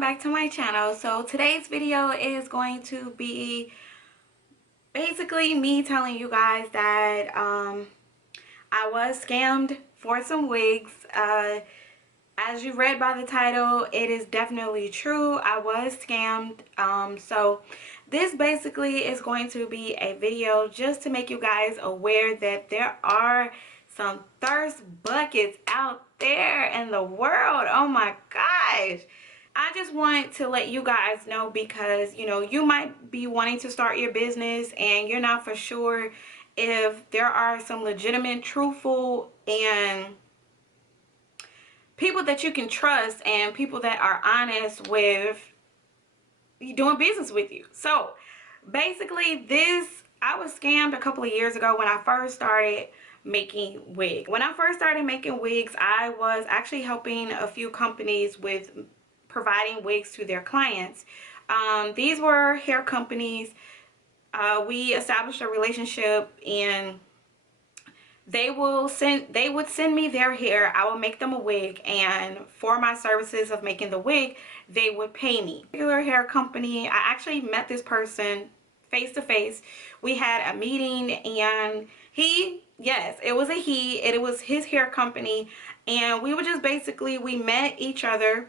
welcome back to my channel. So today's video is going to be basically me telling you guys that I was scammed for some wigs. As you read by the title, it is definitely true. I was scammed. So this basically is going to be a video just to make you guys aware that there are some thirst buckets out there in the world. Oh my gosh. I just want to let you guys know because, you know, you might be wanting to start your business and you're not for sure if there are some legitimate, truthful, and people that you can trust and people that are honest with doing business with you. So basically I was scammed a couple of years ago when I first started making wigs. When I first started making wigs, I was actually helping a few companies with providing wigs to their clients. These were hair companies. We established a relationship and they would send me their hair. I would make them a wig, and for my services of making the wig, they would pay me. Regular hair company. I actually met this person face to face. We had a meeting, and it was a he, and it was his hair company, and we were just basically, we met each other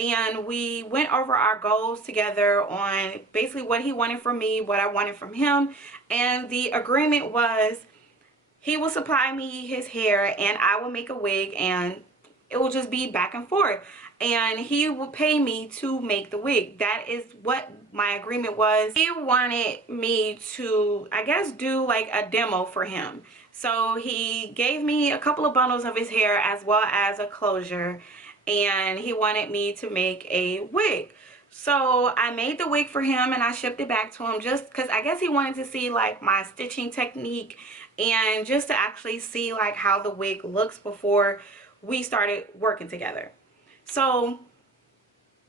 and we went over our goals together on basically what he wanted from me, what I wanted from him, and the agreement was he will supply me his hair and I will make a wig, and it will just be back and forth, and he will pay me to make the wig. That is what my agreement was. He wanted me to, I guess, do like a demo for him. So he gave me a couple of bundles of his hair as well as a closure, and he wanted me to make a wig. So I made the wig for him and I shipped it back to him just because I guess he wanted to see like my stitching technique and just to actually see like how the wig looks before we started working together. So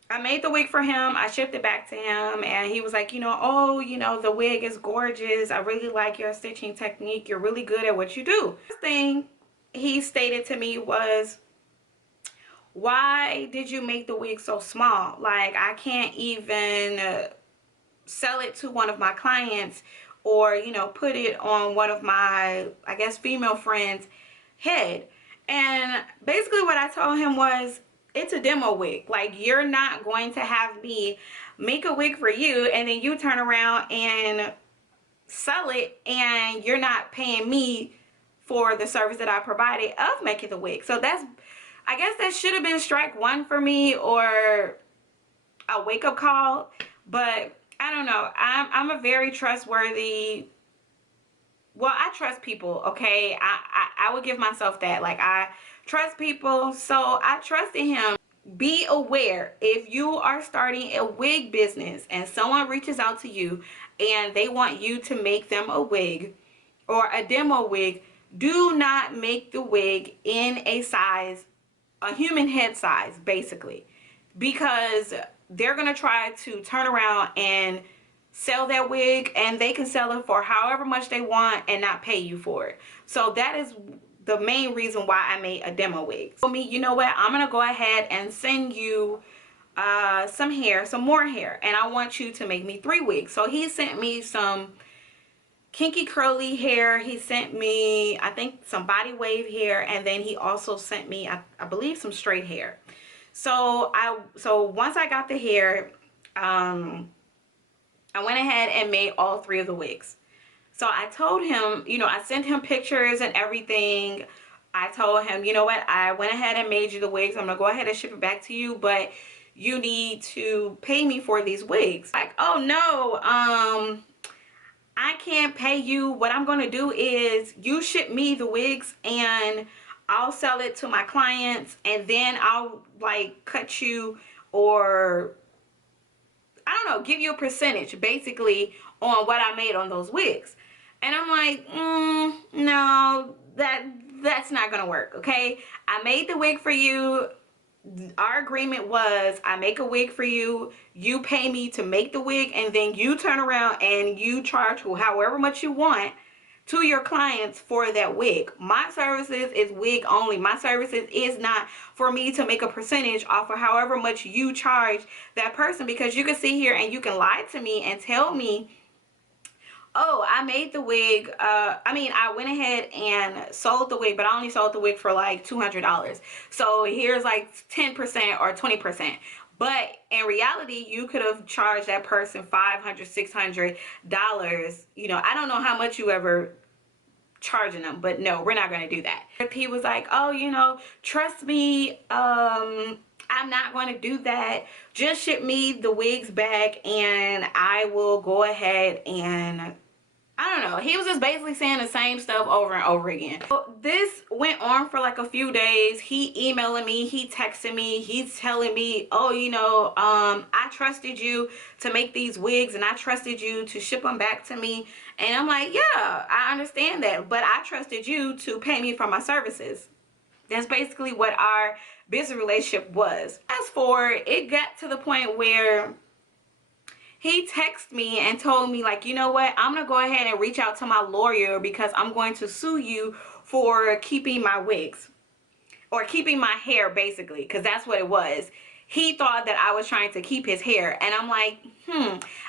I made the wig for him, I shipped it back to him, and he was like, oh, the wig is gorgeous. I really like your stitching technique. You're really good at what you do. First thing he stated to me was, why did you make the wig so small? Like, I can't even sell it to one of my clients or, put it on one of my, I guess, female friends' head. And basically what I told him was, it's a demo wig. Like, you're not going to have me make a wig for you and then you turn around and sell it and you're not paying me for the service that I provided of making the wig. So I guess that should have been strike one for me, or a wake-up call. But I don't know. I'm a very trustworthy, well, I trust people, okay? I would give myself that. Like, I trust people, so I trusted him. Be aware, if you are starting a wig business and someone reaches out to you and they want you to make them a wig or a demo wig, do not make the wig in a human head size, basically, because they're gonna try to turn around and sell that wig, and they can sell it for however much they want and not pay you for it. So that is the main reason why I made a demo wig. For me, you know what, I'm gonna go ahead and send you some more hair, and I want you to make me 3 wigs. So he sent me some kinky curly hair, he sent me, I think, some body wave hair, and then he also sent me, I believe, some straight hair. So once I got the hair, I went ahead and made all 3 of the wigs. So I told him, I sent him pictures and everything. I told him, you know what, I went ahead and made you the wigs. I'm gonna go ahead and ship it back to you, but you need to pay me for these wigs. Like, oh no, I can't pay you. What I'm going to do is you ship me the wigs and I'll sell it to my clients, and then I'll like cut you, or I don't know, give you a percentage basically on what I made on those wigs. And I'm like, no, that's not going to work. Okay. I made the wig for you. Our agreement was, I make a wig for you, you pay me to make the wig, and then you turn around and you charge however much you want to your clients for that wig. My services is wig only. My services is not for me to make a percentage off of however much you charge that person, because you can sit here and you can lie to me and tell me, oh, I made the wig, I went ahead and sold the wig, but I only sold the wig for like $200. So here's like 10% or 20%. But in reality, you could have charged that person $500, $600. You know, I don't know how much you ever charging them, but no, we're not going to do that. He was like, oh, you know, trust me, I'm not going to do that. Just ship me the wigs back and I will go ahead and, I don't know. He was just basically saying the same stuff over and over again. So this went on for like a few days. He emailing me, he texting me, he's telling me, oh, you know, I trusted you to make these wigs and I trusted you to ship them back to me. And I'm like, yeah, I understand that, but I trusted you to pay me for my services. That's basically what our business relationship was. As for, it got to the point where he texted me and told me, like, you know what, I'm gonna go ahead and reach out to my lawyer because I'm going to sue you for keeping my wigs, or keeping my hair, basically, because that's what it was. He thought that I was trying to keep his hair, and I'm like,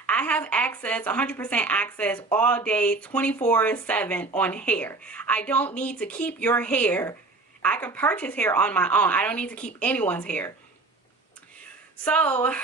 I have access, 100% access all day, 24/7 on hair. I don't need to keep your hair. I can purchase hair on my own. I don't need to keep anyone's hair. So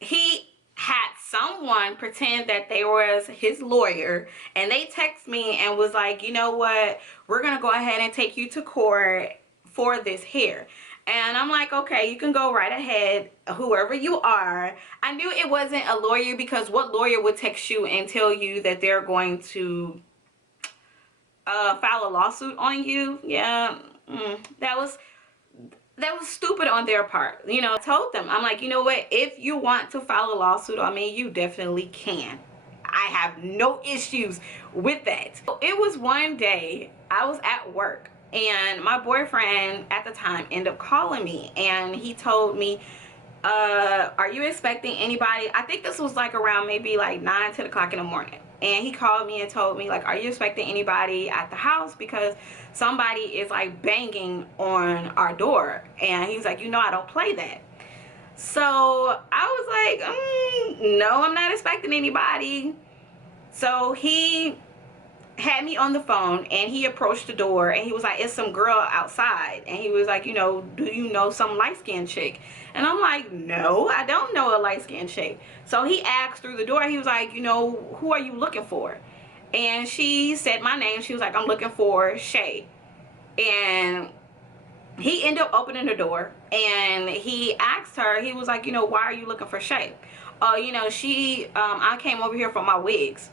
he had someone pretend that they was his lawyer, and they text me and was like, you know what, we're gonna go ahead and take you to court for this hair. And I'm like, okay, you can go right ahead, whoever you are. I knew it wasn't a lawyer, because what lawyer would text you and tell you that they're going to file a lawsuit on you? Yeah, that was stupid on their part. You know, I told them, I'm like, you know what, if you want to file a lawsuit on me, you definitely can. I have no issues with that. So it was one day, I was at work, and my boyfriend at the time ended up calling me, and he told me, are you expecting anybody? I think this was like around maybe like 9, 10 o'clock in the morning. And he called me and told me, like, are you expecting anybody at the house? Because somebody is like banging on our door. And he was like, you know, I don't play that. So I was like, no, I'm not expecting anybody. So he had me on the phone, and he approached the door, and he was like, it's some girl outside. And he was like, you know, do you know some light-skinned chick? And I'm like, no, I don't know a light-skinned chick. So he asked through the door, he was like, you know, who are you looking for? And she said my name. She was like, I'm looking for Shay. And he ended up opening the door, and he asked her, he was like, you know, why are you looking for Shay? You know, I came over here for my wigs.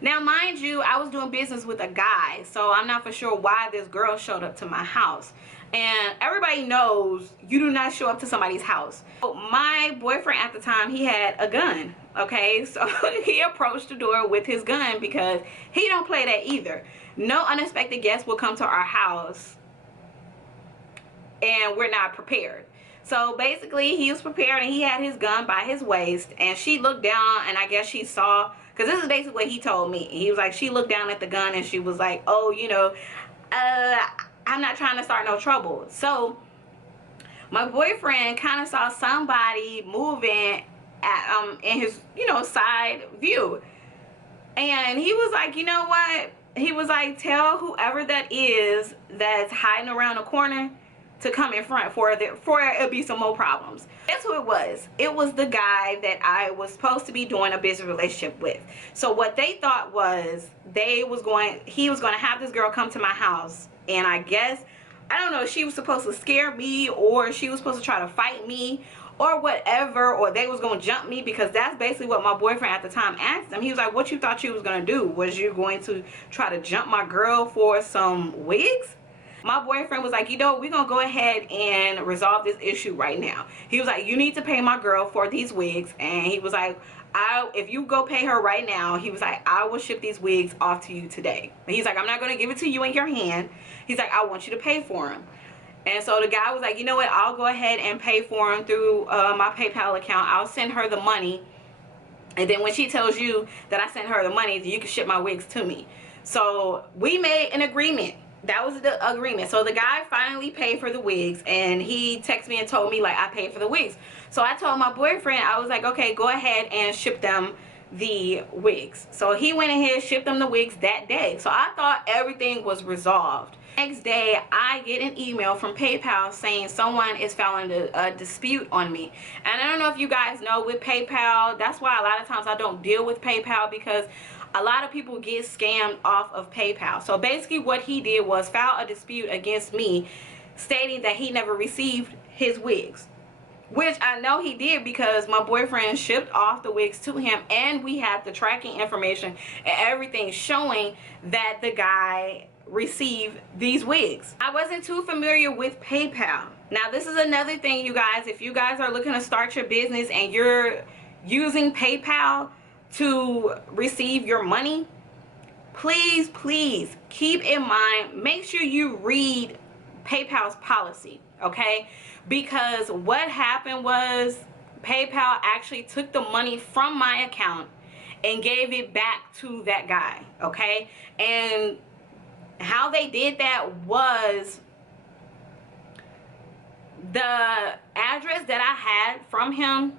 Now, mind you, I was doing business with a guy, so I'm not for sure why this girl showed up to my house. And everybody knows you do not show up to somebody's house. So my boyfriend at the time, he had a gun, okay? So he approached the door with his gun, because he don't play that either. No unexpected guests will come to our house and we're not prepared. So basically, he was prepared, and he had his gun by his waist, and she looked down, and I guess she saw, because this is basically what he told me. He was like, she looked down at the gun, and she was like, oh, you know, I'm not trying to start no trouble. So my boyfriend kind of saw somebody moving in his, you know, side view. And he was like, you know what? He was like, tell whoever that is that's hiding around the corner to come in front for it'll be some more problems. Guess who it was? It was the guy that I was supposed to be doing a business relationship with. So what they thought was he was going to have this girl come to my house, and I guess, I don't know, she was supposed to scare me, or she was supposed to try to fight me, or whatever, or they was going to jump me, because that's basically what my boyfriend at the time asked him. He was like, what you thought you was going to do? Was you going to try to jump my girl for some wigs? My boyfriend was like, you know, we're going to go ahead and resolve this issue right now. He was like, you need to pay my girl for these wigs. And he was like, if you go pay her right now, he was like, I will ship these wigs off to you today. And he's like, I'm not going to give it to you in your hand. He's like, I want you to pay for them. And so the guy was like, you know what, I'll go ahead and pay for them through my PayPal account. I'll send her the money. And then when she tells you that I sent her the money, you can ship my wigs to me. So we made an agreement. That was the agreement. So the guy finally paid for the wigs, and he texted me and told me like I paid for the wigs. So I told my boyfriend, I was like, okay, go ahead and ship them the wigs. So he went ahead, shipped them the wigs that day. So I thought everything was resolved. Next day, I get an email from PayPal saying someone is filing a dispute on me. And I don't know if you guys know, with PayPal, that's why a lot of times I don't deal with PayPal, because a lot of people get scammed off of PayPal. So basically what he did was file a dispute against me, stating that he never received his wigs. Which I know he did, because my boyfriend shipped off the wigs to him, and we have the tracking information and everything showing that the guy received these wigs. I wasn't too familiar with PayPal. Now this is another thing, you guys. If you guys are looking to start your business and you're using PayPal to receive your money, please keep in mind, make sure you read PayPal's policy, okay? Because what happened was PayPal actually took the money from my account and gave it back to that guy, okay? And how they did that was, the address that I had from him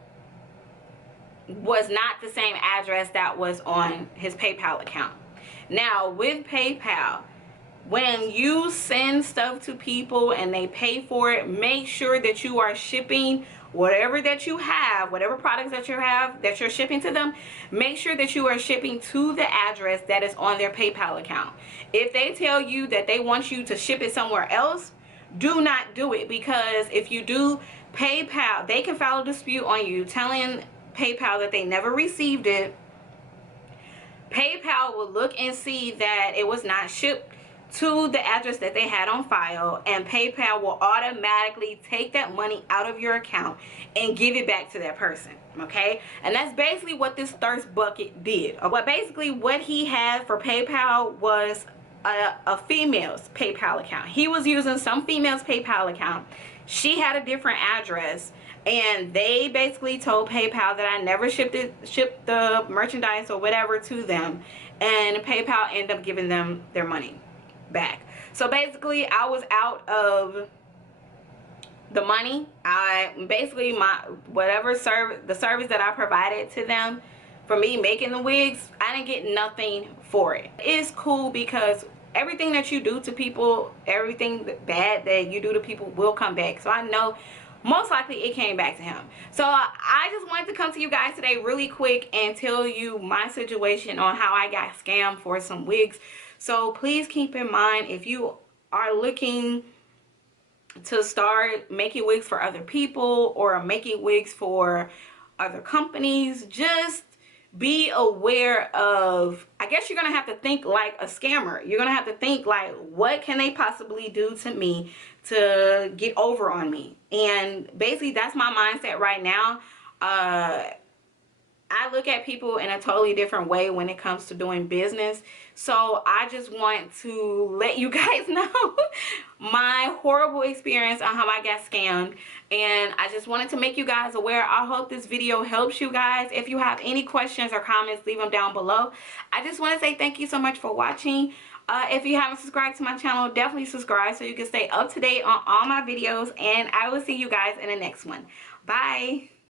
was not the same address that was on his PayPal account. Now with PayPal, when you send stuff to people and they pay for it, make sure that you are shipping whatever that you have, whatever products that you have that you're shipping to them, make sure that you are shipping to the address that is on their PayPal account. If they tell you that they want you to ship it somewhere else, do not do it, because if you do, PayPal, they can file a dispute on you telling PayPal that they never received it. PayPal will look and see that it was not shipped to the address that they had on file, and PayPal will automatically take that money out of your account and give it back to that person, okay? And that's basically what this thirst bucket did. Basically what he had for PayPal was a female's PayPal account. He was using some female's PayPal account. She had a different address, and they basically told PayPal that I never shipped the merchandise or whatever to them, and PayPal ended up giving them their money back. So basically I was out of the money. I basically, the service that I provided to them for me making the wigs, I didn't get nothing for it. It's cool, because everything that you do to people, everything bad that you do to people will come back. So I know most likely it came back to him. So I just wanted to come to you guys today really quick and tell you my situation on how I got scammed for some wigs. So please keep in mind, if you are looking to start making wigs for other people or making wigs for other companies, just be aware of, I guess you're gonna have to think like a scammer. You're gonna have to think like, what can they possibly do to me to get over on me? And basically that's my mindset right now. I look at people in a totally different way when it comes to doing business. So I just want to let you guys know my horrible experience on how I got scammed. And I just wanted to make you guys aware. I hope this video helps you guys. If you have any questions or comments, leave them down below. I just want to say thank you so much for watching. If you haven't subscribed to my channel, definitely subscribe so you can stay up to date on all my videos. And I will see you guys in the next one. Bye.